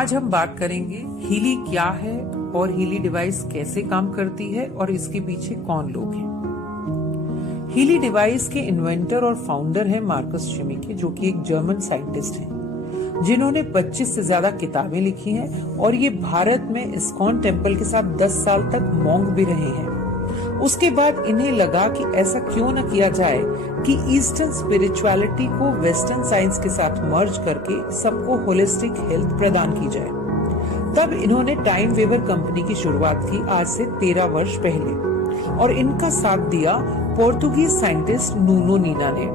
आज हम बात करेंगे हीली क्या है और हीली डिवाइस कैसे काम करती है और इसके पीछे कौन लोग हैं। हीली डिवाइस के इन्वेंटर और फाउंडर है मार्कस शिमिके, जो कि एक जर्मन साइंटिस्ट हैं, जिन्होंने 25 से ज्यादा किताबें लिखी हैं और ये भारत में इस्कॉन टेम्पल के साथ 10 साल तक मॉन्क भी रहे हैं। उसके बाद इन्हें लगा कि ऐसा क्यों न किया जाए कि ईस्टर्न स्पिरिचुअलिटी को वेस्टर्न साइंस के साथ मर्ज करके सबको होलिस्टिक हेल्थ प्रदान की जाए। तब इन्होंने टाइम वेवर कंपनी की शुरुआत की आज से 13 वर्ष पहले, और इनका साथ दिया पोर्तुगीज साइंटिस्ट नूनो नीना ने।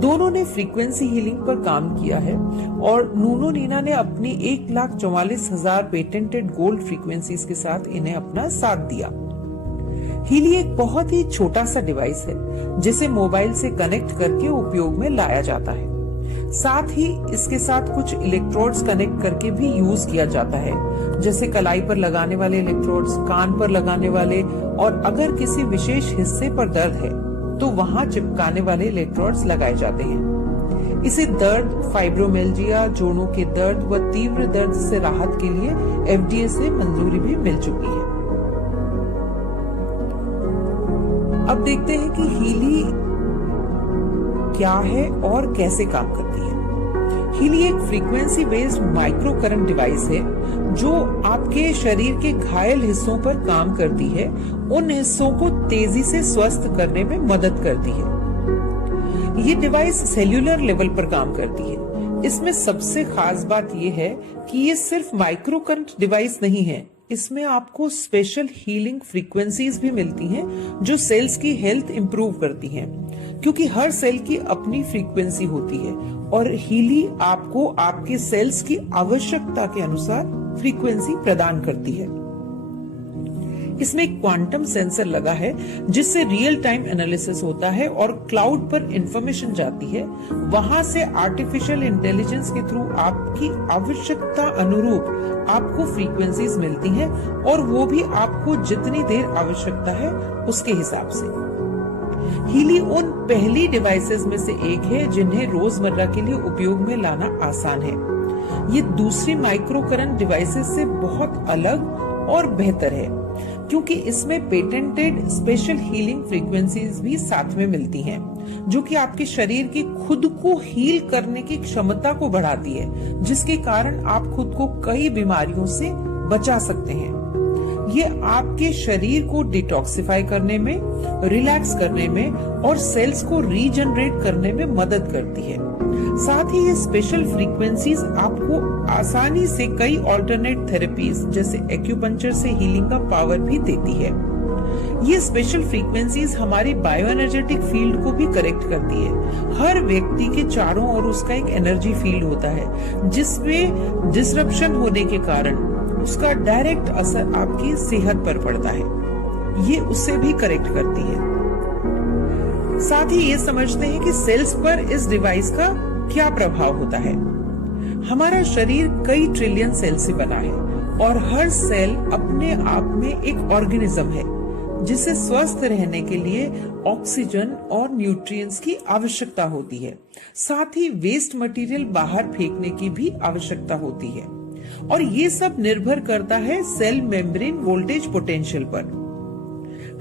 दोनों ने फ्रीक्वेंसी हीलिंग पर काम किया है और नूनो नीना ने अपनी 1,44,000 पेटेंटेड गोल्ड फ्रीक्वेंसीज के साथ इन्हें अपना साथ दिया। हीली एक बहुत ही छोटा सा डिवाइस है जिसे मोबाइल से कनेक्ट करके उपयोग में लाया जाता है। साथ ही इसके साथ कुछ इलेक्ट्रोड्स कनेक्ट करके भी यूज किया जाता है, जैसे कलाई पर लगाने वाले इलेक्ट्रोड्स, कान पर लगाने वाले, और अगर किसी विशेष हिस्से पर दर्द है तो वहां चिपकाने वाले इलेक्ट्रोड्स लगाए जाते हैं। इसे दर्द, फाइब्रोमिल्जिया, जोड़ों के दर्द व तीव्र दर्द से राहत के लिए FDA से मंजूरी भी मिल चुकी है। अब देखते हैं कि हीली क्या है और कैसे काम करती है। हीली एक frequency based micro current device है जो आपके शरीर के घायल हिस्सों पर काम करती है, उन हिस्सों को तेजी से स्वस्थ करने में मदद करती है। ये डिवाइस सेल्यूलर लेवल पर काम करती है। इसमें सबसे खास बात यह है कि ये सिर्फ माइक्रो करंट डिवाइस नहीं है, इसमें आपको स्पेशल हीलिंग फ्रीक्वेंसीज भी मिलती हैं जो सेल्स की हेल्थ इंप्रूव करती हैं, क्योंकि हर सेल की अपनी फ्रीक्वेंसी होती है और हीली आपको आपके सेल्स की आवश्यकता के अनुसार फ्रीक्वेंसी प्रदान करती है। इसमें एक क्वांटम सेंसर लगा है जिससे रियल टाइम एनालिसिस होता है और क्लाउड पर इंफॉर्मेशन जाती है। वहां से आर्टिफिशियल इंटेलिजेंस के थ्रू आपकी आवश्यकता अनुरूप आपको फ्रीक्वेंसीज मिलती हैं और वो भी आपको जितनी देर आवश्यकता है उसके हिसाब से। हीली उन पहली डिवाइसेस में से एक है जिन्हें रोजमर्रा के लिए उपयोग में लाना आसान है। ये दूसरी माइक्रो करंट डिवाइसेस से बहुत अलग और बेहतर है क्योंकि इसमें पेटेंटेड स्पेशल हीलिंग फ्रीक्वेंसीज भी साथ में मिलती हैं, जो कि आपके शरीर की खुद को हील करने की क्षमता को बढ़ाती है, जिसके कारण आप खुद को कई बीमारियों से बचा सकते हैं। ये आपके शरीर को डिटॉक्सिफाई करने में, रिलैक्स करने में और सेल्स को रीजनरेट करने में मदद करती है। साथ ही ये स्पेशल फ्रीक्वेंसीज आपको आसानी से कई ऑल्टरनेट थेरेपीज जैसे एक्यूपंक्चर से हीलिंग का पावर भी देती है। ये स्पेशल फ्रीक्वेंसीज हमारी बायोएनर्जेटिक फील्ड को भी करेक्ट करती है। हर व्यक्ति के चारों ओर उसका एक एनर्जी फील्ड होता है जिसमें डिसरप्शन होने के कारण उसका डायरेक्ट असर आपकी सेहत पर पड़ता है। ये उससे भी करेक्ट करती है। साथ ही ये समझते हैं कि सेल्स पर इस डिवाइस का क्या प्रभाव होता है। हमारा शरीर कई ट्रिलियन सेल से बना है और हर सेल अपने आप में एक ऑर्गेनिज्म है जिसे स्वस्थ रहने के लिए ऑक्सीजन और न्यूट्रिएंट्स की आवश्यकता होती है। साथ ही वेस्ट मटेरियल बाहर फेंकने की भी आवश्यकता होती है और ये सब निर्भर करता है सेल मेम्ब्रेन वोल्टेज पोटेंशियल पर।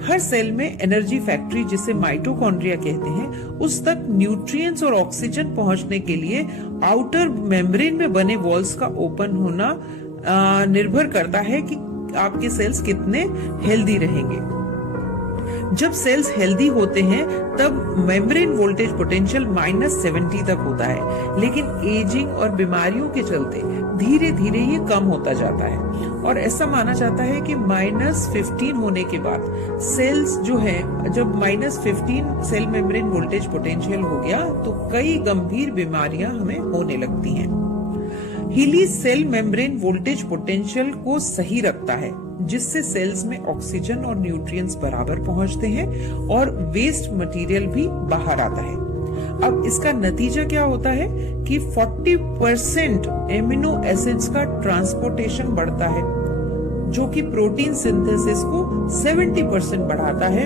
हर सेल में एनर्जी फैक्ट्री, जिसे माइटोकॉन्ड्रिया कहते हैं, उस तक न्यूट्रिएंट्स और ऑक्सीजन पहुंचने के लिए आउटर मेम्ब्रेन में बने वॉल्स का ओपन होना निर्भर करता है कि आपके सेल्स कितने हेल्दी रहेंगे। जब सेल्स हेल्दी होते हैं तब मेम्ब्रेन वोल्टेज पोटेंशियल -70 तक होता है, लेकिन एजिंग और बीमारियों के चलते धीरे धीरे ये कम होता जाता है और ऐसा माना जाता है कि -15 होने के बाद सेल्स जो है, जब -15 सेल मेम्ब्रेन वोल्टेज पोटेंशियल हो गया तो कई गंभीर बीमारियां हमें होने लगती हैं। हीली सेल मेम्ब्रेन वोल्टेज पोटेंशियल को सही रखता है, जिससे सेल्स में ऑक्सीजन और न्यूट्रिएंट्स बराबर पहुंचते हैं और वेस्ट मटेरियल भी बाहर आता है। अब इसका नतीजा क्या होता है कि 40% एमिनो एसिड्स का ट्रांसपोर्टेशन बढ़ता है, जो कि प्रोटीन सिंथेसिस को 70% बढ़ाता है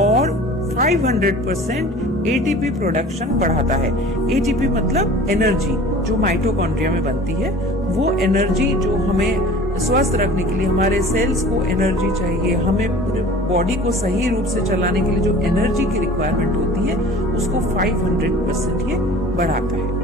और 500% एटीपी प्रोडक्शन बढ़ाता है। एटीपी मतलब एनर्जी, जो माइटोकॉन्ड्रिया में बनती है। वो एनर्जी जो हमें स्वस्थ रखने के लिए, हमारे सेल्स को एनर्जी चाहिए, हमें पूरे बॉडी को सही रूप से चलाने के लिए जो एनर्जी की रिक्वायरमेंट होती है, उसको 500% ये बढ़ाता है।